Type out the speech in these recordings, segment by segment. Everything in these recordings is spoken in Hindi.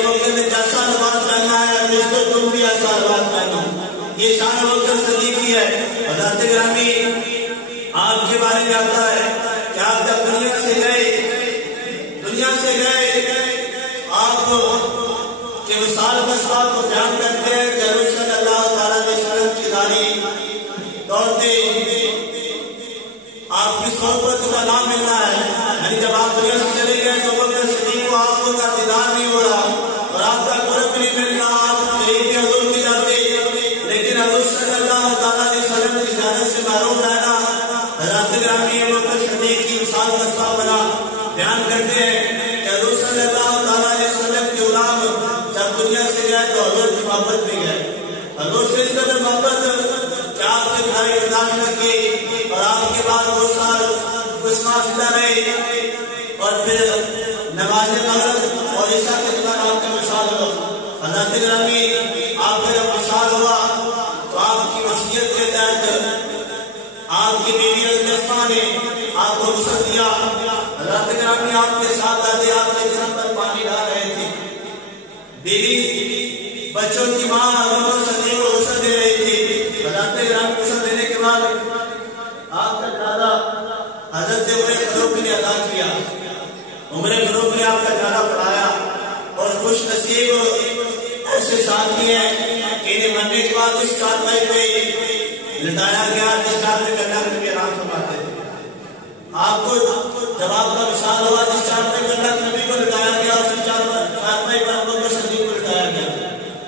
अबू बकर ने जैसा लिबास पहना है फरिश्तों तुम भी ऐसा लिबास पहनो। ये शान अबू बकर सिद्दीक की है। हज़रत गिरामी आपके बारे में आता है कि आप जब दुनिया से गए आप के विशाल मसला को बयान करते हैं कि हुज़ूर सल्लल्लाहु अलैहि वसल्लम की दाढ़ी दौड़ते आपकी सोहबत का नाम मिलना है। यानी जब आप दुनिया से चले गए तो अबू बकर सिद्दीक को आपको का दीदार नहीं हो रहा और आपका कुर्ब नहीं मिल रहा, आप करीब के हुजूर की जाते, लेकिन हुज़ूर सल्लल्लाहु अलैहि वसल्लम की ज़ियारत से महरूम रहना हज़रत गिरामी अबू बकर सिद्दीक की विशाल मसला बना बयान करते हैं कि हुज़ूर सल्लल्लाहु अलैहि वसल्लम के गुलाम जब दुनिया से गए तो हुजूर की मोहब्बत में गए। हुजूर से इस कदर मोहब्बत कि आपके भाई बर्दाश्त न किए और आपके बाद 2 साल खुशमाशिदा रहे और फिर नमाज मगरिब और ईशा के दौरान आपका विशाल हुआ। हज़रत गिरामी आपका जब विशाल हुआ तो आपकी वसीयत के तहत आपकी बीवी अज़मा ने आपको रुख़सत दिया। हज़रत गिरामी आपके साथ आते आपके जिस्म पर पानी डाल रहे थे। बीवी बच्चों की माँ अबू सिद्दीक को रुख़सत दे रही थी। हज़रत गिरामी रुख़सत देने के बाद आपका दादा हज़रत उमर फारूक ने अदा किया। उमर फारूक ने आपका जाना पढ़ाया और खुश नसीब ऐसे साथी हैं कि इन्हें मरने के बाद इस चारपाई पे लिटाया गया जिस चारपाई पे अल्लाह नबी आराम फरमाते थे। आपको जब आपका विशाल हुआ जिस चारपाई पे अल्लाह नबी को लिटाया गया उसी चारपाई पर अबू बकर सिद्दीक को लिटाया गया।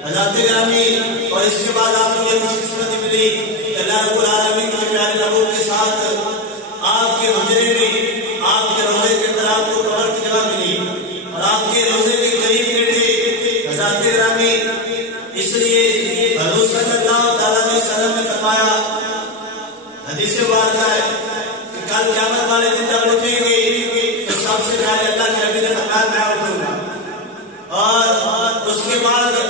हज़रत गिरामी और इसके बाद आपको ये खुशकिस्मती मिली अल्लाह रब्बुल आलमीन के प्यारे महबूब के साथ आपके हुजरे में आपके रोजे के अंदर आपको कब्र की जगह मिली और आपके रोजे के करीब बैठे हज़रत गिरामी। इसलिए हुज़ूर सल्लल्लाहु अलैहि वसल्लम ने फरमाया, हदीस मुबारक है कि कल क़यामत वाले दिन जब उठेंगे तो सबसे पहले अल्लाह के नबी ने फरमाया मैं उठूंगा और उसके बाद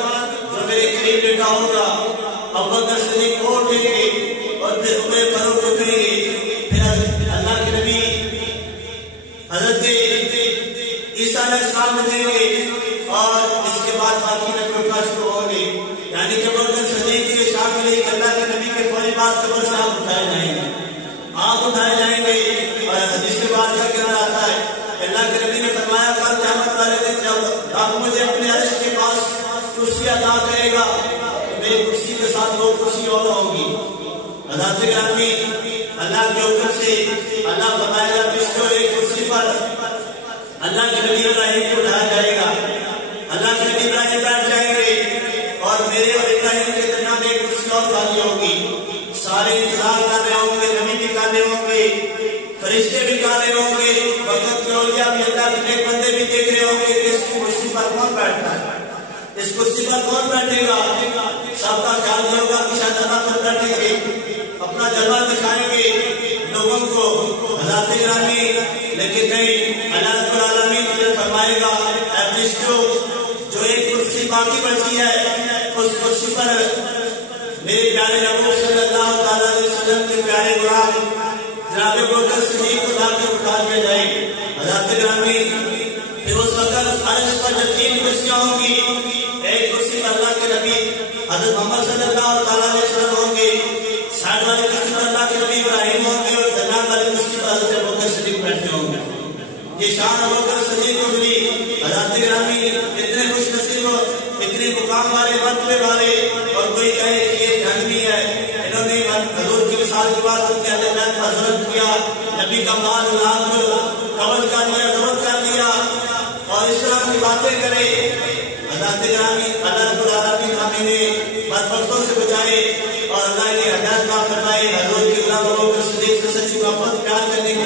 जो मेरे करीब बैठा होगा अबू बकर सिद्दीक उठेंगे और फिर उमर फारूक उठेंगे, फिर अल्लाह के नबी हज़रत ईसा अलैहिस्सलाम उठेंगे और इसके बाद बाकी नबी उठना शुरू होंगे। यानी कि अबू बकर सिद्दीक की शान मिली कि अल्लाह के नबी के फौरी बाद कब्र से आप उठाए जाएंगे और हदीस के बाद क्या कहना आता है अल्लाह के नबी ने फरमाया कल क़यामत वाले दिन जब आप मुझे अपने अर्श के पास कुर्सी अता करेगा तो मेरी कुर्सी के साथ 2 कुर्सी और होंगी। हज़रत गिरामी अल्लाह के हुक्म से अल्लाह फरमाएगा फरिश्तों एक कुर्सी पर अल्लाह के नबी इब्राहिम को उठाया जाएगा। अल्लाह के नबी इब्राहिम बैठ जाएंगे और मेरे और इब्राहिम के दरमियान एक कुर्सी और खाली होगी। सारे इंतजार कर रहे होंगे, नबी भी कर रहे होंगे, फरिश्ते भी कर रहे होंगे, वक़्त के औलिया भी अल्लाह के नेक बंदे भी देख रहे होंगे कि इस कुर्सी पर कौन बैठता है, इस कुर्सी पर कौन बैठेगा। सबका ख्याल ये होगा कि शायद अल्लाह पर बैठेंगे, अपना जलवा दिखाएंगे लोगों को हज़रत गिरामी, लेकिन नहीं, अल्लाह रब्बुल आलमीन फिर फरमाएगा ऐ फरिश्तों जो एक कुर्सी बाकी बची है उस कुर्सी पर मेरे प्यारे महबूब सल्लल्लाहु अलैहि वसल्लम के प्यारे गुलाम जनाब अबू बकर सिद्दीक को लाकर उठा दिया जाए। हज़रत गिरामी फिर उस वक्त अर्श पर जब 3 कुर्सियां होंगी, एक कुर्सी पर अल्लाह के नबी हज़रत मोहम्मद सल्लल्लाहु अलैहि वसल्लम होंगे, साइड वाली कुर्सी पर अल्लाह के नबी इब्राहिम होंगे और दरमियान वाली कुर्सी पर हज़रत अबू बकर सिद्दीक बैठे होंगे। ये शान अबू बकर सिद्दीक को मिली। हज़रत गिरामी इतने खुशनसीब, इतने मुकाम वाले, मर्तबे वाले, और कोई कहे कि ये जंगली है, इन्होंने हुजूर की मिसाल की बात उनके अहले बैत पर ज़ुल्म किया, नबी का माल औलाद कब्ज़ कर लिया, ज़ब्त कर लिया और इस तरह की बातें करे। हज़रत गिरामी अल्लाह रब्बुल आलमीन हमें बदबख्तों से बचाए और अल्लाह ने हिदायत फरमाए। हुजूर के गुलाम अबू बकर सिद्दीक से सच्ची मोहब्बत प्यार करने की